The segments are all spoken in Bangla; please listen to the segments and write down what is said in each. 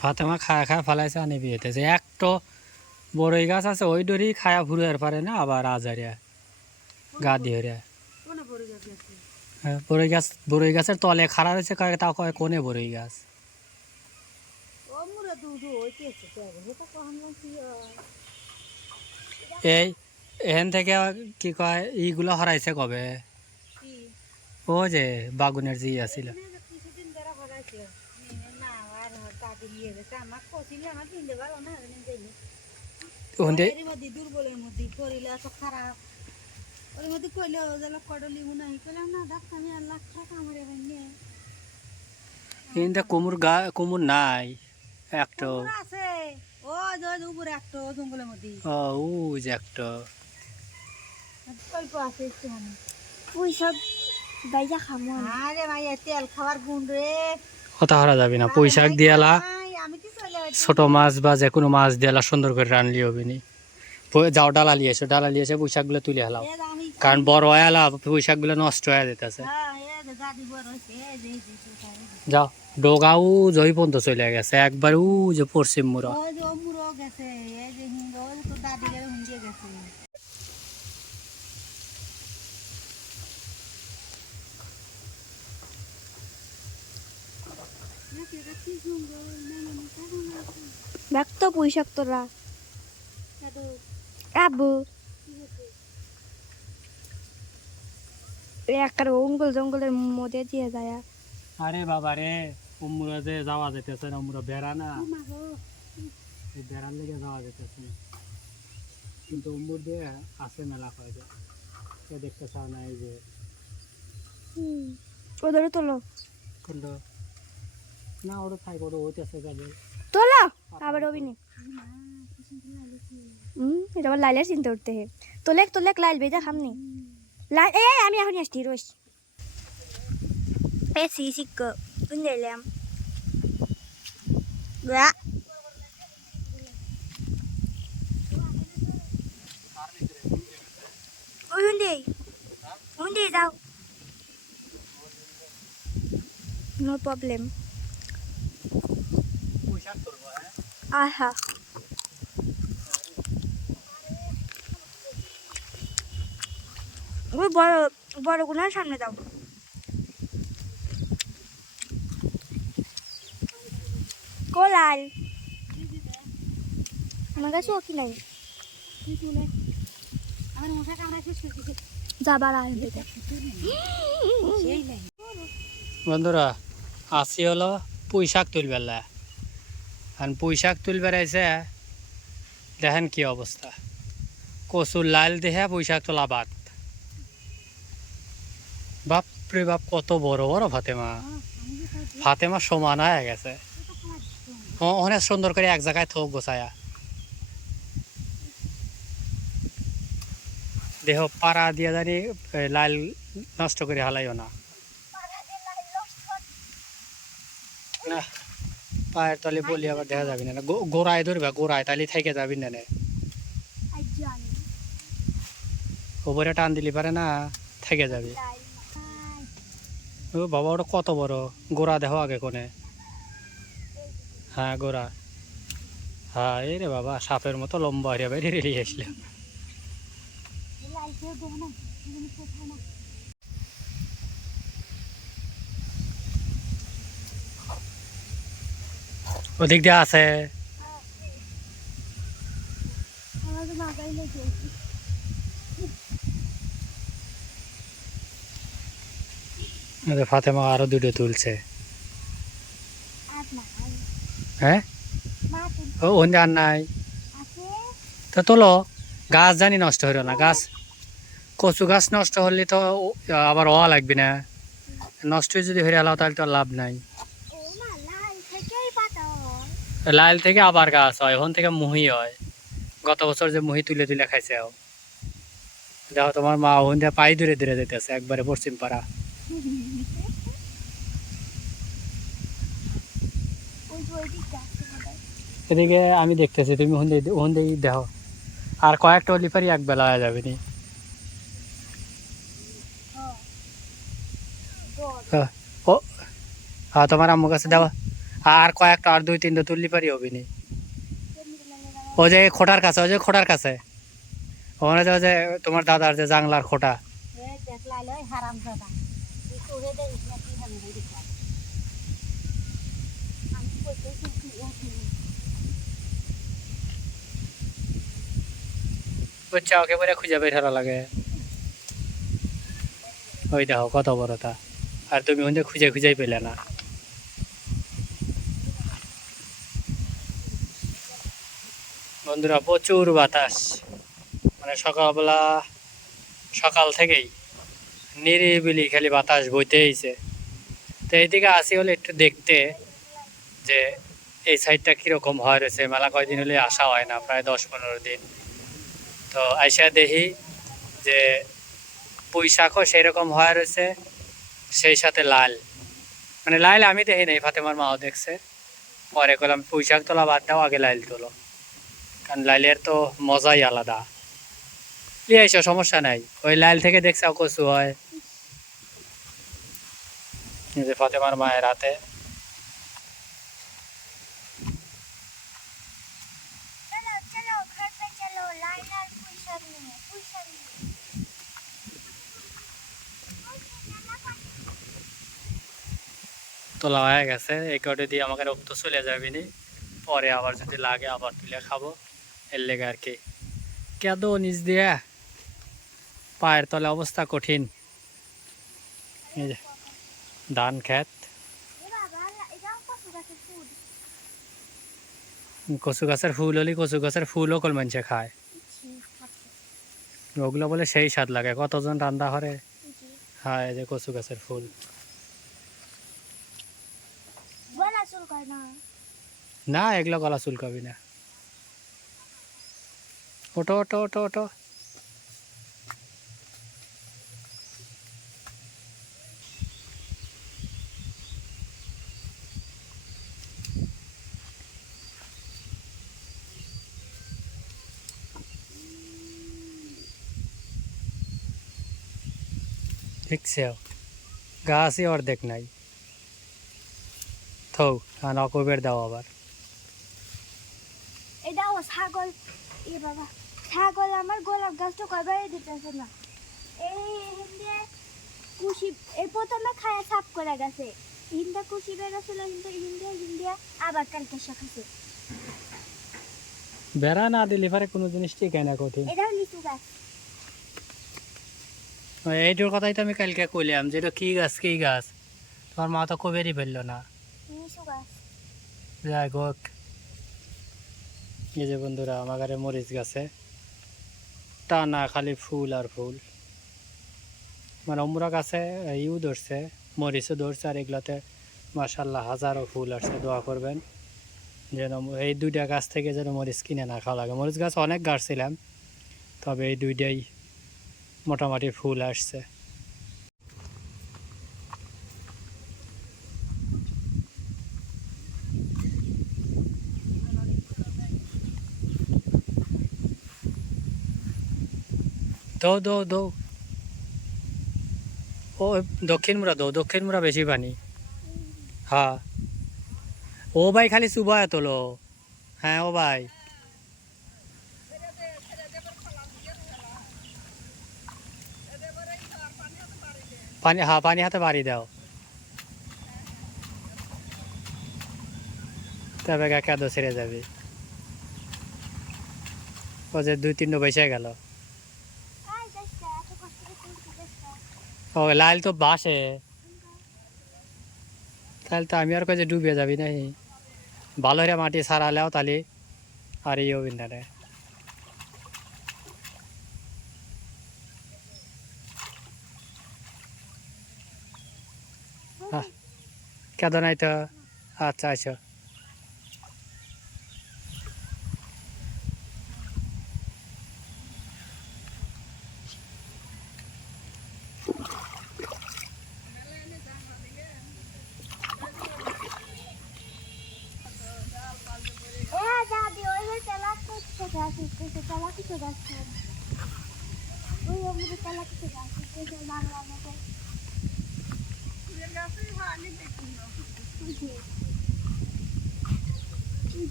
ফাতেমা খায়া খায়া ফালাইছে আনি বিয়েতেছে একটা বড়ই গাছ আছে ওই ডরি খায়া ফুরে আর পারে না আবার আজারিয়া গা দিয়ে হ্যাঁ বড়ই গাছের তলে খাড়া রয়েছে কয়েক তা কয় কোনে বড়ই গাছ এই এখান থেকে কি কয় ইগুলো হরাইছে কবে ও যে বাগুনের জি আছিল দুর্বলের মধ্যে করিলে এত খারাপ ওর মধ্যে কইলে কডলি উনাই কইলাম না ডাক্তার আমি আর লাখ টাকা আমার নিয়ে কিন্তু কুমুর নাই একটা আছে ও যে উপরে একটা জঙ্গলের মধ্যে ও যে একটা অল্প আছে একটুখানি ওই সব বাইজা খামো আরে ভাই তেল খাবার গুণ রে কথা হারা যাবে না পুঁইশাক দিয়ালা আমি কি চলে ছোট মাছ বা যে কোনো মাছ দিয়ালা সুন্দর করে রানলি হবে নি যাও ডালা লিয়েছো পুঁইশাক গুলো তুলে হেলাও কারণ বড় হয়ে এলা পুঁইশাক গুলো নষ্ট হয়ে যেতেছে যাও ডোগাও জয় পর্যন্ত চলে গেছে একবার উ যে পশ্চিম মুড়া দেখতো পুঁইশাক তোরা আবু একটা জঙ্গলের মধ্যে দিয়ে যায় আরে বাবা রে উমরা যে যাওয়া যেতেছে না উমরা বেড়া না এই বেড়ার লেগে যাওয়া যেতেছে না কিন্তু উমর দিয়ে আসে মেলা হয় যে সে দেখতে চাও না এই যে ওদের তোলো কিন্তু না ওটা থাই ওটা হইতেছে যাবে তোলো আবার অভিনয় এটা আবার লাইলের চিন্তা করতে হে তোলেক লাইল বেজা খামনি লাইল আমি এখন আসছি রোজ পেছি শিখ বুঝলাম ওই যাও নো প্রবলেম আহা ওই বড় গুনার সামনে যাও কোলাল আমার কাছে ও কি নাই যাবার বন্ধুরা আসি হলো পুঁইশাক তুলবেলা আর পুঁইশাক তুলবার আইসে দেখেন কি অবস্থা কচুর লাল দেহে পুঁইশাক তোলা বাদ বাপরে বাপ কত বড় বড় ফাতেমা সমান হয়ে গেছে অনেক সুন্দর করে এক জায়গায় থোক গোছায়া দেহ পাড়া দিয়ে জানি লাল নষ্ট করে হালাইও না পায়ের তলে বলি আবার দেখা যাবি না গোড়ায় ধরবে গোড়ায় তাহলে থেকে যাবি না ওপরে টান দিলি পারে না থেকে যাবি ও বাবা ওটা কত বড় গোড়া দেহ আগে কোনে হ্যাঁ গোড়া হ্যাঁ এই রে বাবা সাপের মতো লম্বা হয়ে বাইরে রেলিয়ে আসলাম ওদিক দিয়ে আছে ফাতেমা আরো দুটো তুলছে হ্যাঁ ও আর নাই তো তোলো গাছ জানি নষ্ট হইল না গাছ কচু গাছ নষ্ট হলে তো আবার হওয়া লাগবে না নষ্ট যদি হয়ে এলাও তাহলে তো লাভ নাই লাইল থেকে আবার গাছ হয় ওখান থেকে মুহি হয় গত বছর যে মুহি তুলে তুলে খাইছে দেখো তোমার মা ওখান থেকে পাই দূরে দূরে যেতেছে একবারে পশ্চিম পাড়া এদিকে আমি দেখতেছি তুমি ওখান থেকে দেখো আর কয়েকটা লিপারি এক বেলা যাবে নি ও হ্যাঁ তোমার আম্মু কাছে দেওয়া আর কয়েকটা আর 2-3টা তুললি পারি হবি নি ওই যে খোটার কাছে ওই যে খোটার কাছে ওখানে যে ওই যে তোমার দাদার যে জাংলার খোটা বুঝছা ওকে বলে খুঁজে বের হওয়া লাগে ওই দেখো কত বড়টা আর তুমি ওখানে খুঁজে খুঁজেই পেলে না বন্ধুরা প্রচুর বাতাস মানে সকালবেলা সকাল থেকেই নিরিবিলি খালি বাতাস বইতেইছে তো এইদিকে আসি হলে একটু দেখতে যে এই সাইডটা কিরকম হয় রয়েছে মেলা কয়দিন হলে আসা হয় না প্রায় 10-15 দিন তো আইসা দেখি যে পুঁই শাকও সেই রকম হয় রয়েছে সেই সাথে লাল মানে লাল আমি দেখি নাই ফাতেমার মাও দেখছে পরে করলাম পুঁই শাক তোলা বাদ দাও আগে লাইল তোলো কারণ লাইলের তো মজাই আলাদা নিয়ে এসো সমস্যা নাই ওই লাইল থেকে দেখছে কচু হয় যে ফাতেমার মায়ের হাতে তোলা হয়ে গেছে এই কটে দিয়ে আমাকে রক্ত চলে যাবে নি পরে আবার যদি লাগে আবার তুলে খাবো এর লেগে আর কি কেদো নিচ দিয়ে পায়ের তলে অবস্থা কঠিন এই যে ধান ক্ষেত কচু গাছের ফুল হলে কচু গাছের ফুলও কল মানুষে খায় ওগুলো বলে সেই স্বাদ লাগে কতজন রান্না করে হ্যাঁ এই যে কচু গাছের ফুল না এগুলো গলা চুলকাবি না ওটো ওটো ওটো ওটো দেখছে গাছই অর্ধেক নাই থৌ আর নকবের দাও আবার এটাও ছাগল এ বাবা ছাগল আমার গোলাপ গাছটা কয়বারই দিতেছে না এই হিন্দে কুশি এই প্রথমে খায়া সাফ করে গেছে হিন্দা কুশি বেরোছিল হিন্দিয়া আবার কালকে খাচ্ছে বেড়া না দিলে পারে কোনো জিনিস ঠিক হয় না কঠিন এটাও লিচু গাছ এইটার কথাই তো আমি কালকে কইলাম যে এটা কি গাছ তোমার মা তো কবেরই ফেললো না লিচু গাছ যাই হোক এই যে বন্ধুরা আমার ঘরে মরিচ গাছে টানা খালি ফুল আর ফুল মানে অমরা গাছে ইউ ধরছে মরিচও ধরছে আর এগুলাতে মাশাল্লাহ হাজারো ফুল আসছে দোয়া করবেন যেন এই 2টা গাছ থেকে যেন মরিচ কিনে না খাওয়া লাগে মরিচ গাছ অনেক গাছছিলাম তবে এই 2টাই মোটামুটি ফুল আসছে দৌ দৌ দৌ ও দক্ষিণ মুড়া বেশি পানি হ্যাঁ ও ভাই খালি চুবায় তোলো হ্যাঁ ও ভাই পানি হাতে বাড়ি দাও তবে কেদো ছেড়ে যাবে ও যে 2-3 বেসে গেল ও লাল তো বাসে তাহলে তো আমি আর কাছে ডুবে যাবি না ভালো রে মাটি সারালেও তাহলে আর এই অভিনয় কেদ নাই তো আচ্ছা আচ্ছা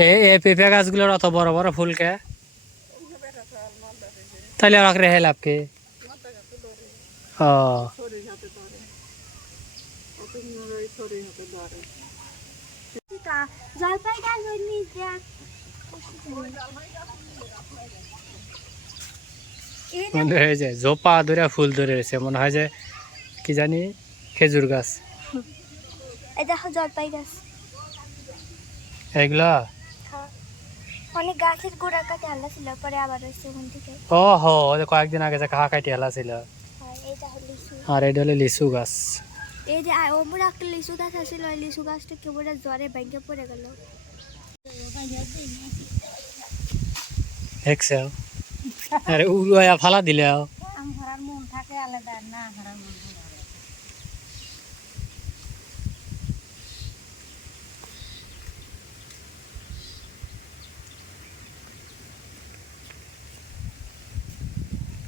এই পেঁপে গাছগুলোর অত বড় বড় ফুলকে তাহলে আর রেহে লাভকে ও জলপাই গাছ ওই নিচে মনে হয় যে জোপা ধরে ফুল ধরে রয়েছে মনে হয় যে কি জানি খেজুর গাছ এই দেখো জলপাই গাছ এগুলা অনেক গাছের গোড়া কাটে আল্লাহ ছিল পরে আবার হয়েছে ওখান থেকে ও হো কয়েকদিন আগে যে ঘা কাটি হেলা ছিল এইটা হলো লিচু আর এটা হলো লিচু গাছ এই যে ওমর একটা লিচু গাছ আছিল ওই লিচু গাছটা কেবল জ্বরে ভেঙে পড়ে গেল দেখছে আরে উড়াইয়া ফালা দিলে আম হারার মন থাকে আলাদা না হারার মন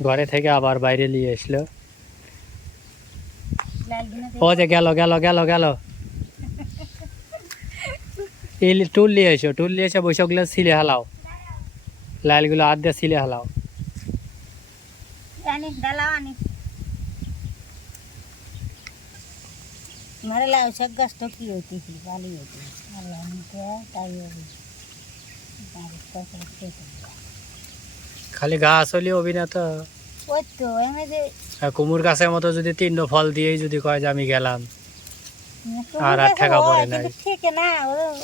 ঘরে থেকে আবার বাইরে নিয়ে আসলো লাল দিনে ও যে গেল গেল গেল গেল এই টুল নিয়ে এসো টুল নিয়ে এসে বৈশাখগুলো ছিলে হালাও লাইলগুলো হাত দিয়ে ছিলে হালাও আনি ডালাও আনি মারে লাউ শাক গাছ তো কি হইতেছি ভালো হইতে আল্লাহ নিতে তাই খালি গাছ হলে অভিনেত ওই তো এমনি যে কুমুর গাছের মতো যদি 3 ফল দিয়েই যদি কয় যে আমি গেলাম আর ঠেকা পড়ে নাই ঠিক না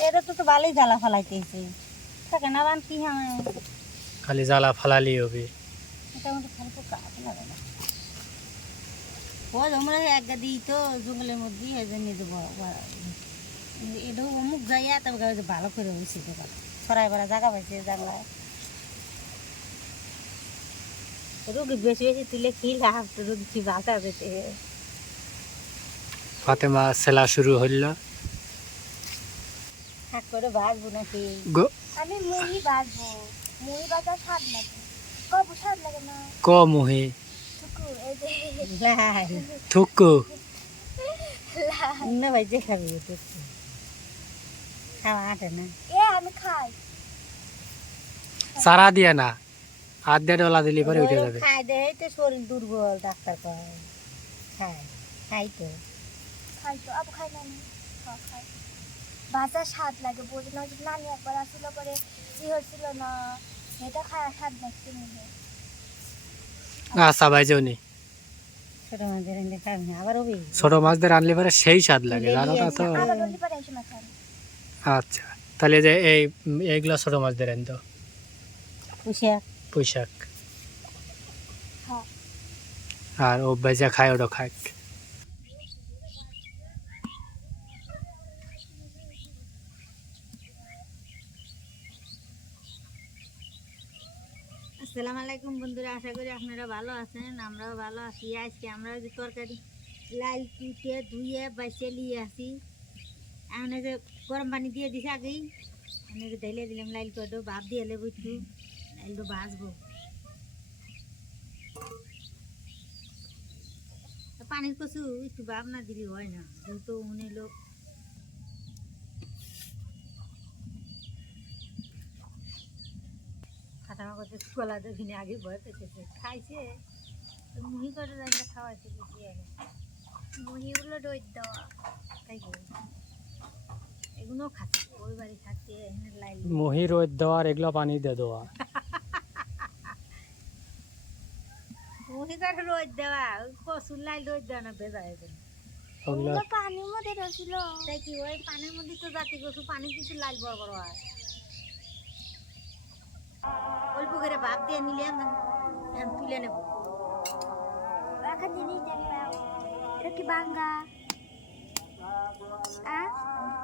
এটা তো ভালোই জ্বালা ফলাইতেছে থাকে না বান কি হয় খালি জ্বালা ফালালি হবে এটা মধ্যে খালি তো কাজ লাগে না ও আমরা এক গাদি তো জঙ্গলের মধ্যে ওই জন্য এটা অমুক যাইয়া তবে ভালো করে হয়েছে ছড়াই বেড়া জায়গা পাইছে জানলায় রুগী বেশি বেশি তুলে কি লাভ রুগী কি বাঁচা যেতে ফাতেমা সেলা শুরু হইল শাক করে ভাজবো নাকি আমি মুড়ি বাজবো মুড়ি বাজার স্বাদ লাগে কবু স্বাদ লাগে না ক মুহি টুকু এই যে লাল থুকু না ভাই যে খাবি খাওয়া আটে না আমি খাই সারা দিয়ে না হাত দিয়ে ডলা দিলি পরে উঠে যাবে খাই দেয় তো শরীর দুর্বল ডাক্তার কয় খাই খাই তো খাই তো আবু খাই না আমি খাই বাজার স্বাদ লাগে বোঝে না নানি একবার আসছিল পরে কি হচ্ছিল না এটা খাওয়া স্বাদ লাগছে মনে আচ্ছা ভাই জনি ছোট মাছের এনে খাবি আবার হবি ছোট মাছদের আনলে পরে সেই স্বাদ লাগে জানো না তো আবার বলি পরে এসে মাছ আনি আচ্ছা তাহলে যে এইগুলা ছোট মাছদের আনতো পুষিয়া পুঁইশাক হ্যাঁ আর ও বেজা খায় ওটা খায় আসসালামু আলাইকুম বন্ধুরা আশা করি আপনারা ভালো আছেন আমরাও ভালো আছি আজকে আমরা যে তরকারি লাল কুটে ধুয়ে বাইসে নিয়ে আসি এখন যে গরম পানি দিয়ে দিছে আগেই আমি যে ঢেলে দিলাম লাইল করে ভাপ দিয়ে নেবো একটু লাইলটা ভাজবো পানির কচু একটু ভাব না দিলে হয় না যেহেতু মনে হলো খাটামা করতে কলা দেখিনি আগে ভয় পেতেছে খাইছে তো মুহি করে রাখলে খাওয়াইছে বেশি আগে মুড়িগুলো রোদ দেওয়া তাই কি এগুলো খাচ্ছে ওই বাড়ি থাকতে এখানে লাইল মুহি রোদ দেওয়ার এগুলো পানি দিয়ে দেওয়া মুহি করে রোদ দেওয়া ওই কচুর লাইল রোদ দেওয়া না ভেজা হয়েছে ওগুলো পানির মধ্যে রয়েছিল তাই কি ওই পানির মধ্যে তো জাতি কচু পানি কিছু লাইল বড় বড় হয় অল্প করে ভাত দিয়ে নিলাম এখন তুলে নেব একটা জিনিস দেখলাম এটা কি বাঙ্গা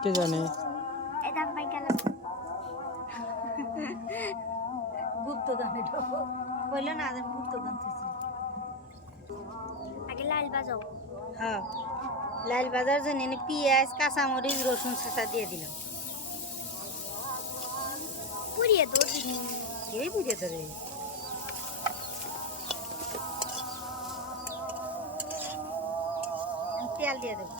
কে জানে এটা পাই গেলাম গুপ্ত দানে বললো না আমি গুপ্ত দান থেকে আগে লাল বাজাও হ্যাঁ লাল বাজার জন্য এনে পেঁয়াজ কাঁচামরিচ রসুন ছাঁচা দিয়ে দিলাম পুড়িয়ে তো দিন এই বুঝে ধরে তেল দিয়ে দেবো।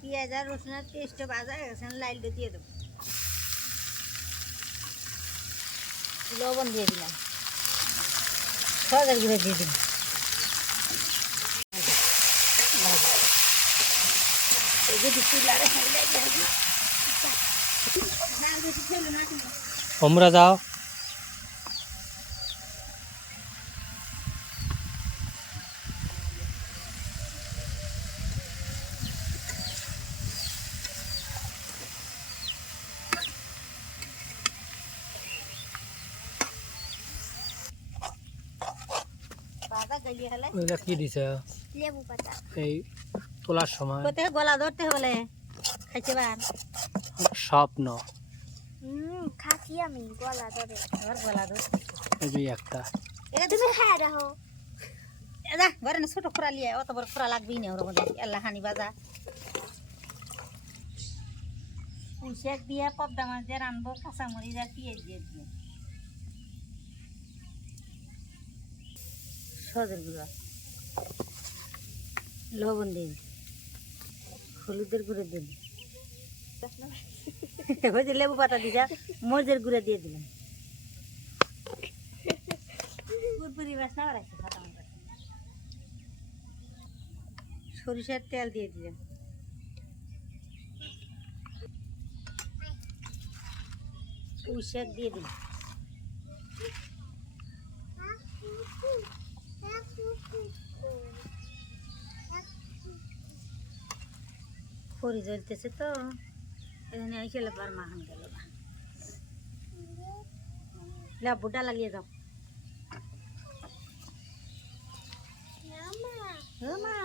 পেঁয়াজ আর রসুনের পেস্টটা ভাজা হয়ে গেছে, লাইলটা দিয়ে দেবো। লবণ দিয়ে দিলাম, সজের গুঁড়ো দিয়ে দিলাম। তোমরা যাও। ভাজা গলিয়ে হলে ওইটা কি দিছে লেবু পাতা। এই তোলার সময়? কোথায় গলা ধরতে হলে খাইতে পার। স্বপ্ন। খাকি আমি গলা ধরে। আবার গলা ধরতে এই যে একটা এটা তুমি খায় রাখো। যা ঘরে না ছোট খোরা লিয়ে, অত বড় খোরা লাগবেই না ওর মধ্যে। আল্লাহ হানি বাজা পুষেক দিয়ে পদ্মা মাছ দিয়ে রানবো, কাঁচামরিচ আর পেঁয়াজ দিয়ে দিয়ে সজের গুঁড়ো, লবণ দিন, হলুদের গুঁড়ো দিন, ওই যে লেবু পাতা দিছা, মরিচের গুঁড়ো দিয়ে দিলাম। পুরপুরি মাছ না রাখছি, সরিষার তেল দিয়ে দিলাম। পুঁইশাক দিয়ে দিলাম। খড়ি জ্বলতেছে তো এখানে আই খেলে পার মাখান গেল না। লেবুটা লাগিয়ে যাও। মা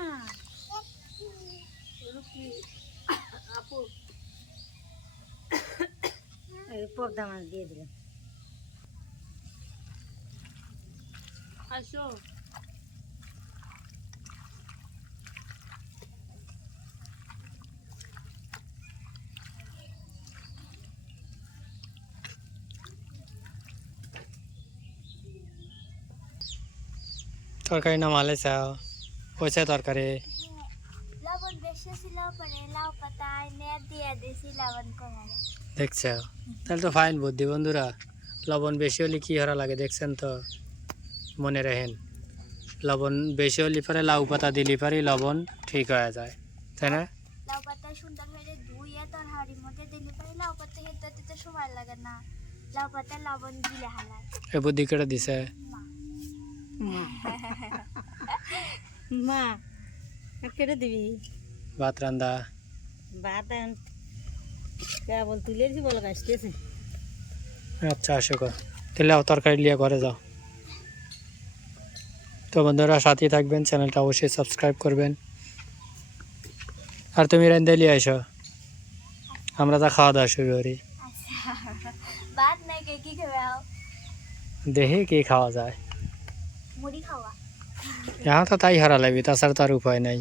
আপু এই পদ্মা মাছ দিয়ে দিলাম। আসো তরকারি নামালে চাও হয়েছে তরকারি। লবণ বেশি ছিল পরে লাউ পাতায় নেট দিয়ে দিয়েছি লবণ কমে গেছে। দেখছ তাহলে তো ফাইন বুদ্ধি বন্ধুরা। লবণ বেশি হলে কি হরা লাগে দেখছেন তো, মনে রাখেন। লবণ বেশি হলে পরে লাউ পাতা দিলে পরে লবণ ঠিক হয়ে যায়, তাই না? লাউ পাতা সুন্দর করে ধুইয়ে তরকারির মধ্যে দিলে পরে লাউ পাতা খেতে দিতে সময় লাগে না। লাউ পাতা লবণ দিলে হালায়। এই বুদ্ধি কেটে দিছে মা, কেটে দিবি ভাত রান্দা। ভাত কেবল তুলেছি বলে আসতেছে। আচ্ছা আসো কর তাহলে তরকারি লিয়ে ঘরে যাও। তো বন্ধুরা সাথে থাকবেন, চ্যানেলটা অবশ্যই সাবস্ক্রাইব করবেন। আর তুমি রান্দা লিয়ে আইসো, আমরা তা খাওয়া দাওয়া শুরু করি। আচ্ছা ভাত নাই কে কি খাবে? দেখি কি খাওয়া যায়। মুড়ি খাওয়া। এখন তো তাই হারা লাগবে, তাছাড়া তো আর উপায় নাই।